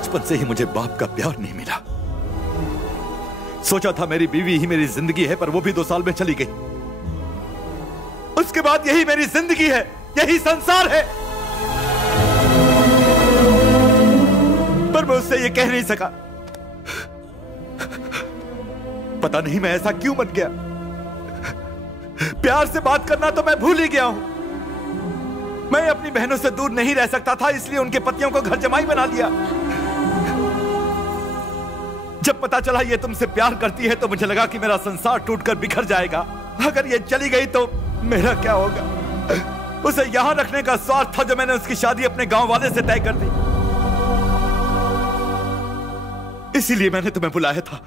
बचपन से ही मुझे बाप का प्यार नहीं मिला। सोचा था मेरी बीवी ही मेरी जिंदगी है, पर वो भी 2 साल में चली गई। उसके बाद यही मेरी जिंदगी है, यही संसार है। पर मैं उससे ये कह नहीं सका। पता नहीं मैं ऐसा क्यों बन गया। प्यार से बात करना तो मैं भूल ही गया हूं। मैं अपनी बहनों से दूर नहीं रह सकता था, इसलिए उनके पतियों को घर जमाई बना लिया। जब पता चला ये तुमसे प्यार करती है तो मुझे लगा कि मेरा संसार टूटकर बिखर जाएगा। अगर ये चली गई तो मेरा क्या होगा। उसे यहां रखने का स्वार्थ था जो मैंने उसकी शादी अपने गांव वाले से तय कर दी। इसीलिए मैंने तुम्हें बुलाया था।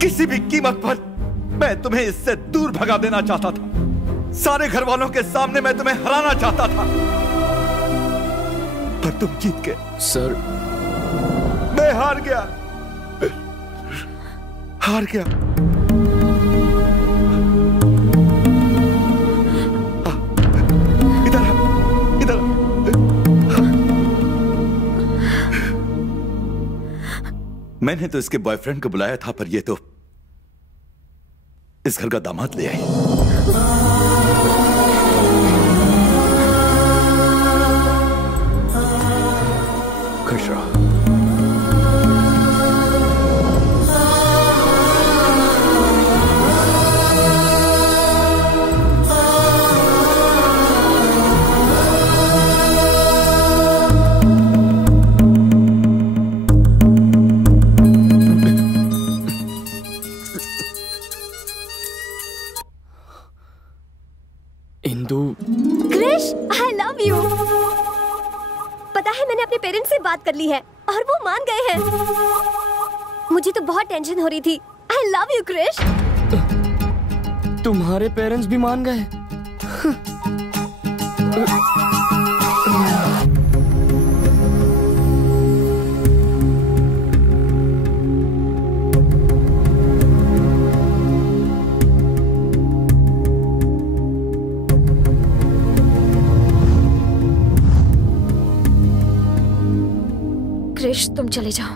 किसी भी कीमत पर मैं तुम्हें इससे दूर भगा देना चाहता था। सारे घर वालों के सामने मैं तुम्हें हराना चाहता था, पर तुम जीत गए। सर, मैं हार गया, हार गया। इधर इधर। मैंने तो इसके बॉयफ्रेंड को बुलाया था, पर ये तो इस घर का दामाद ले आई। खुश रहो। बात कर ली है और वो मान गए हैं। मुझे तो बहुत टेंशन हो रही थी। I love you Krish. तुम्हारे पेरेंट्स भी मान गए? क्रिश, तुम चले जाओ।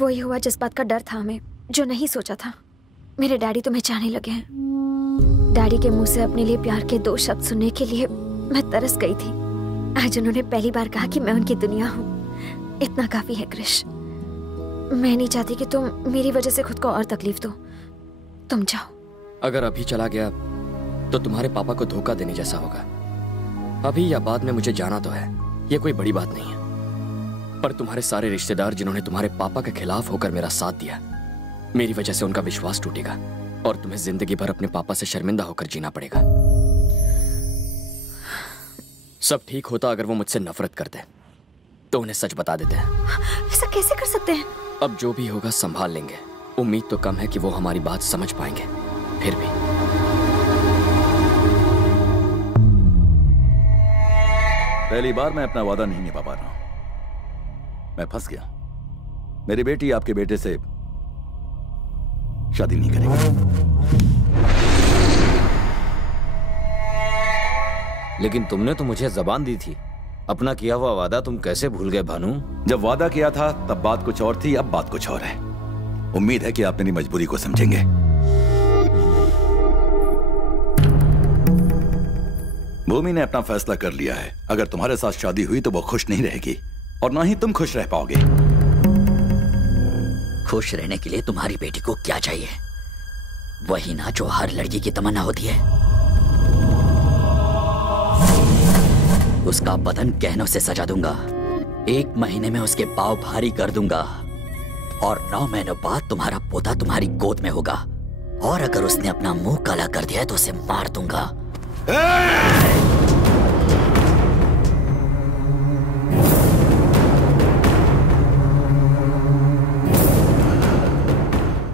वही हुआ जिस बात का डर था हमें, जो नहीं सोचा था। मेरे डैडी तुम्हें चाहने लगे हैं। डैडी के मुंह से अपने लिए प्यार के 2 शब्द सुनने के लिए मैं तरस गई थी। आज उन्होंने पहली बार कहा कि मैं उनकी दुनिया हूँ। इतना काफी है क्रिश। मैं नहीं चाहती कि तुम मेरी वजह से खुद को और तकलीफ दो। तुम जाओ। अगर अभी चला गया तो तुम्हारे पापा को धोखा देने जैसा होगा। अभी या बाद में मुझे जाना तो है, ये कोई बड़ी बात नहीं है। पर तुम्हारे सारे रिश्तेदार जिन्होंने तुम्हारे पापा के खिलाफ होकर मेरा साथ दिया, मेरी वजह से उनका विश्वास टूटेगा और तुम्हें जिंदगी भर अपने पापा से शर्मिंदा होकर जीना पड़ेगा। सब ठीक होता अगर वो मुझसे नफरत करते तो उन्हें सच बता देते हैं। ऐसा कैसे कर सकते हैं? अब जो भी होगा संभाल लेंगे। उम्मीद तो कम है कि वो हमारी बात समझ पाएंगे। फिर भी पहली बार मैं अपना वादा नहीं निभा पा रहा हूं। मैं फंस गया। मेरी बेटी आपके बेटे से शादी नहीं करेगी। लेकिन तुमने तो मुझे जबान दी थी। अपना किया हुआ वादा तुम कैसे भूल गए भानु? जब वादा किया था तब बात कुछ और थी, अब बात कुछ और है। उम्मीद है कि आप मेरी मजबूरी को समझेंगे। भूमि ने अपना फैसला कर लिया है। अगर तुम्हारे साथ शादी हुई तो वो खुश नहीं रहेगी और ना ही तुम खुश रह पाओगे। खुश रहने के लिए तुम्हारी बेटी को क्या चाहिए? वही ना जो हर लड़की की तमन्ना होती है। उसका बदन गहनों से सजा दूंगा। 1 महीने में उसके पाँव भारी कर दूंगा और 9 महीनों बाद तुम्हारा पोता तुम्हारी गोद में होगा। और अगर उसने अपना मुंह काला कर दिया तो उसे मार दूंगा।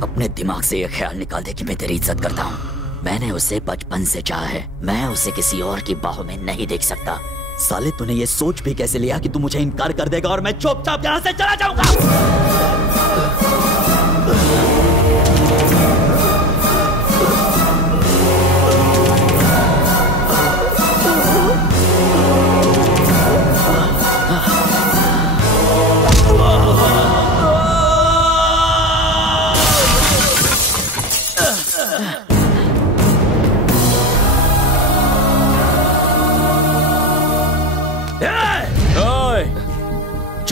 अपने दिमाग से यह ख्याल निकाल दे कि मैं तेरी इज्जत करता हूँ। मैंने उसे बचपन से चाहा है। मैं उसे किसी और की बाहों में नहीं देख सकता। साले, तूने ये सोच भी कैसे लिया कि तू मुझे इनकार कर देगा और मैं चुपचाप यहाँ से चला जाऊंगा?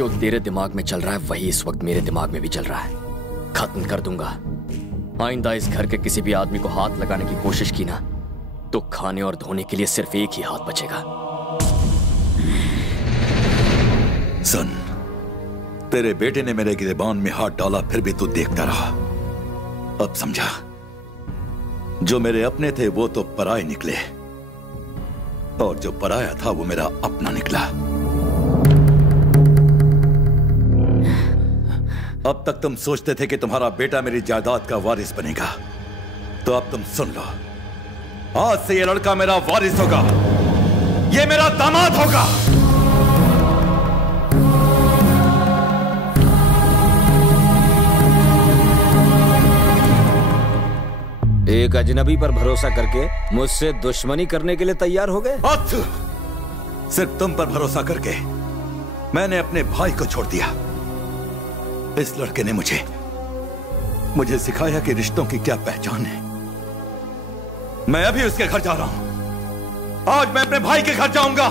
जो तेरे दिमाग में चल रहा है वही इस वक्त मेरे दिमाग में भी चल रहा है। खत्म कर दूंगा। आइंदा इस घर के किसी भी आदमी को हाथ लगाने की कोशिश की ना तो खाने और धोने के लिए सिर्फ एक ही हाथ बचेगा। सुन, तेरे बेटे ने मेरे गिरेबान में हाथ डाला फिर भी तू देखता रहा। अब समझा, जो मेरे अपने थे वो तो पराए निकले और जो पराया था वो मेरा अपना निकला। अब तक तुम सोचते थे कि तुम्हारा बेटा मेरी जायदाद का वारिस बनेगा, तो अब तुम सुन लो, आज से ये लड़का मेरा वारिस होगा, ये मेरा दामाद होगा। एक अजनबी पर भरोसा करके मुझसे दुश्मनी करने के लिए तैयार हो गए? सिर्फ तुम पर भरोसा करके मैंने अपने भाई को छोड़ दिया। इस लड़के ने मुझे सिखाया कि रिश्तों की क्या पहचान है। मैं अभी उसके घर जा रहा हूं। आज मैं अपने भाई के घर जाऊंगा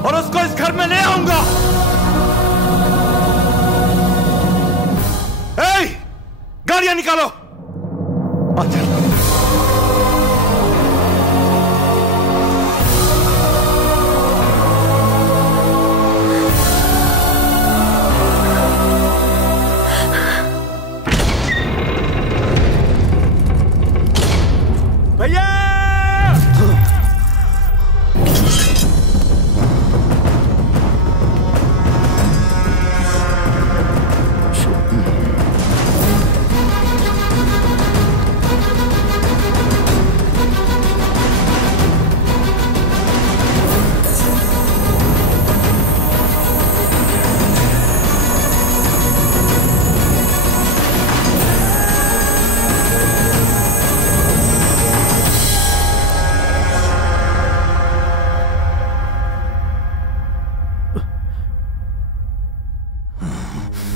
और उसको इस घर में ले आऊंगा। गाड़ियां निकालो। अच्छा, भैया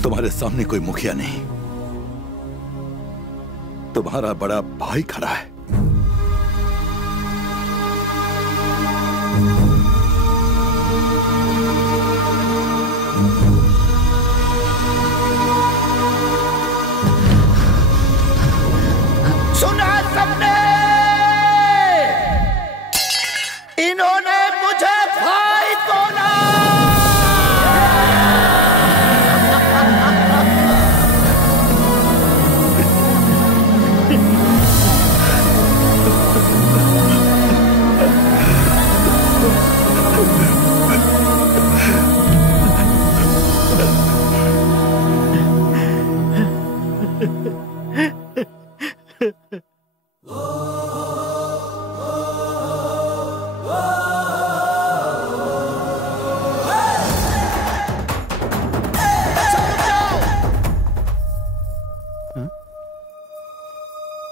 तुम्हारे सामने कोई मुखिया नहीं, तुम्हारा बड़ा भाई खड़ा है। सुना सबने, इन्होंने मुझे भाई बोला।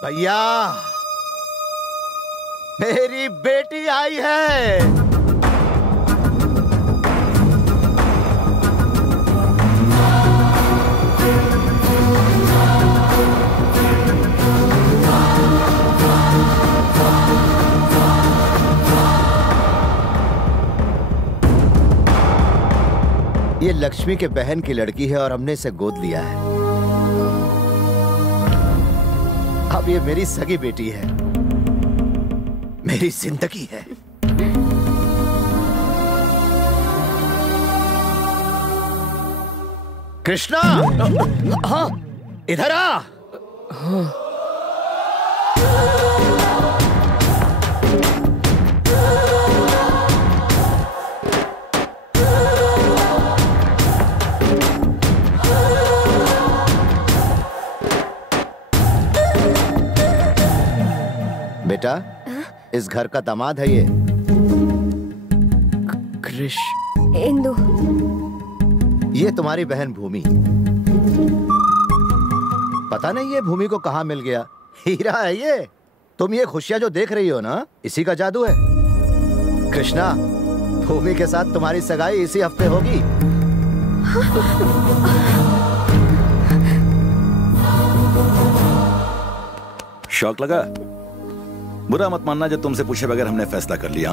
भैया, मेरी बेटी आई है। ये लक्ष्मी के बहन की लड़की है और हमने इसे गोद लिया है। अब ये मेरी सगी बेटी है, मेरी जिंदगी है। कृष्णा, हाँ, इधर आ। बेटा, इस घर का दामाद है ये। कृष, इंदु, ये तुम्हारी बहन भूमि। पता नहीं ये भूमि को कहां मिल गया, हीरा है ये। तुम ये खुशियां जो देख रही हो ना, इसी का जादू है। कृष्णा, भूमि के साथ तुम्हारी सगाई इसी हफ्ते होगी। शौक लगा? बुरा मत मानना जब तुमसे पूछे बगैर हमने फैसला कर लिया।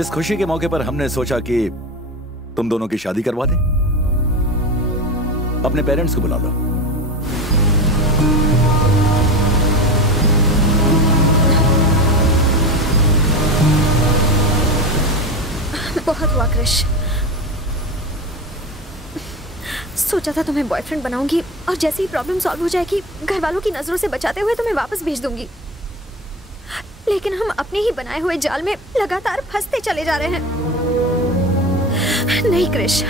इस खुशी के मौके पर हमने सोचा कि तुम दोनों की शादी करवा दें। अपने पेरेंट्स को बुला लो। बहुत हुआ क्रिश। सोचा था तुम्हें बॉयफ्रेंड बनाऊंगी और जैसे ही प्रॉब्लम सॉल्व हो जाएगी घर वालों की नजरों से बचाते हुए तुम्हें वापस भेज दूंगी, लेकिन हम अपने ही बनाए हुए जाल में लगातार फंसते चले जा रहे हैं। नहीं क्रिश,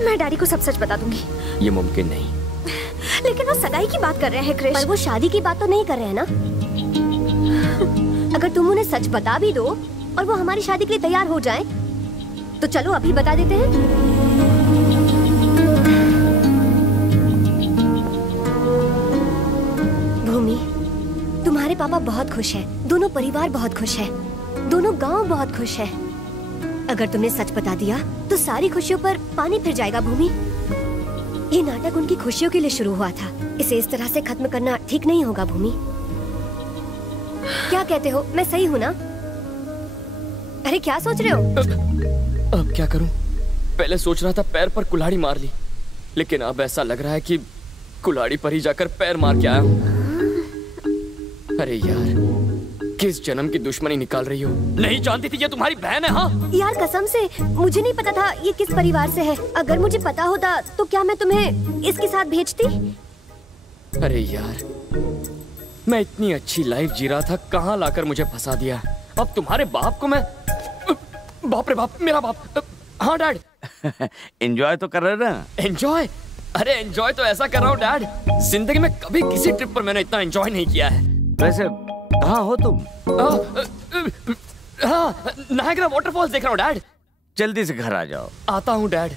मैं डैडी को सब सच बता दूंगी। ये मुमकिन नहीं। लेकिन वो सगाई की बात कर रहे हैं क्रिश। पर वो शादी की बात तो नहीं कर रहे हैं ना। अगर तुम उन्हें सच बता भी दो और वो हमारी शादी के लिए तैयार हो जाए तो चलो अभी बता देते हैं। भूमि, तुम्हारे पापा बहुत खुश हैं, दोनों परिवार बहुत खुश है, दोनों गांव बहुत खुश है। अगर तुमने सच बता दिया तो सारी खुशियों पर पानी फिर जाएगा। भूमि, ये नाटक उनकी खुशियों के लिए शुरू हुआ था, इसे इस तरह से खत्म करना ठीक नहीं होगा। भूमि, क्या कहते हो? मैं सही हूँ ना? अरे क्या सोच रहे हो? अब क्या करूं? पहले सोच रहा था पैर पर कुल्हाड़ी मार ली, लेकिन अब ऐसा लग रहा है कि कुल्हाड़ी पर ही जाकर पैर मार के आया हूं। अरे यार, किस जन्म की दुश्मनी निकाल रही हो? नहीं जानती थी ये तुम्हारी बहन है। हाँ यार कसम से मुझे नहीं पता था ये किस परिवार से है। अगर मुझे पता होता तो क्या मैं तुम्हें इसके साथ भेजती? अरे यार, मैं इतनी अच्छी लाइफ जी रहा था, कहाँ लाकर मुझे फंसा दिया। अब तुम्हारे बाप को मैं, बाप रे बाप, मेरा बाप। हाँ डैड। एंजॉय तो कर रहे ना? एंजॉय? अरे एंजॉय तो ऐसा कर रहा हूँ डैड, जिंदगी में कभी किसी ट्रिप पर मैंने इतना एंजॉय नहीं किया है। वैसे कहाँ हो तुम? हाँ, नायग्रा वाटरफॉल्स देख रहा हूँ डैड। जल्दी से घर आ जाओ। आता हूँ डैड।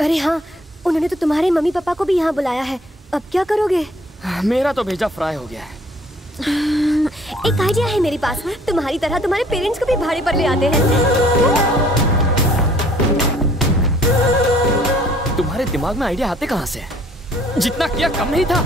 अरे हाँ, उन्होंने तो तुम्हारे मम्मी पापा को भी यहाँ बुलाया है, अब क्या करोगे? मेरा तो भेजा फ्राई हो गया है। एक आइडिया है मेरे पास, तुम्हारी तरह तुम्हारे पेरेंट्स को भी भाड़े पर ले आते हैं। तुम्हारे दिमाग में आइडिया आते कहाँ से? जितना किया कम नहीं था।